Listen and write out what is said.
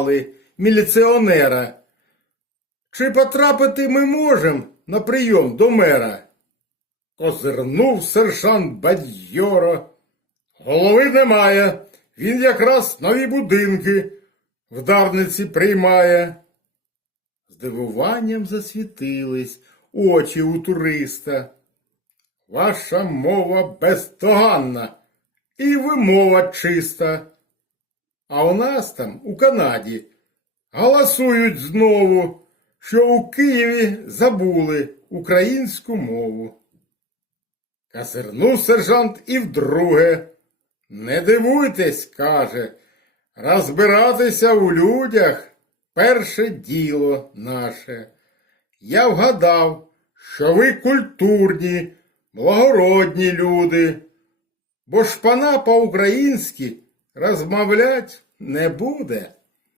спитали міліціонера, чи потрапити ми можемо на прийом до мера? Козирнув сержант бадьоро. Голови немає. Він якраз нові будинки в Дарниці приймає. Здивуванням засвітились очі у туриста. Ваша мова бездоганна і вимова чиста. А у нас там, у Канаді, голосують знову, що у Києві забули українську мову. Казирнув сержант і вдруге. Не дивуйтесь, каже, розбиратися у людях перше діло наше. Я вгадав, що ви культурні, благородні люди, бо шпана по-українськи розмовлять не буде.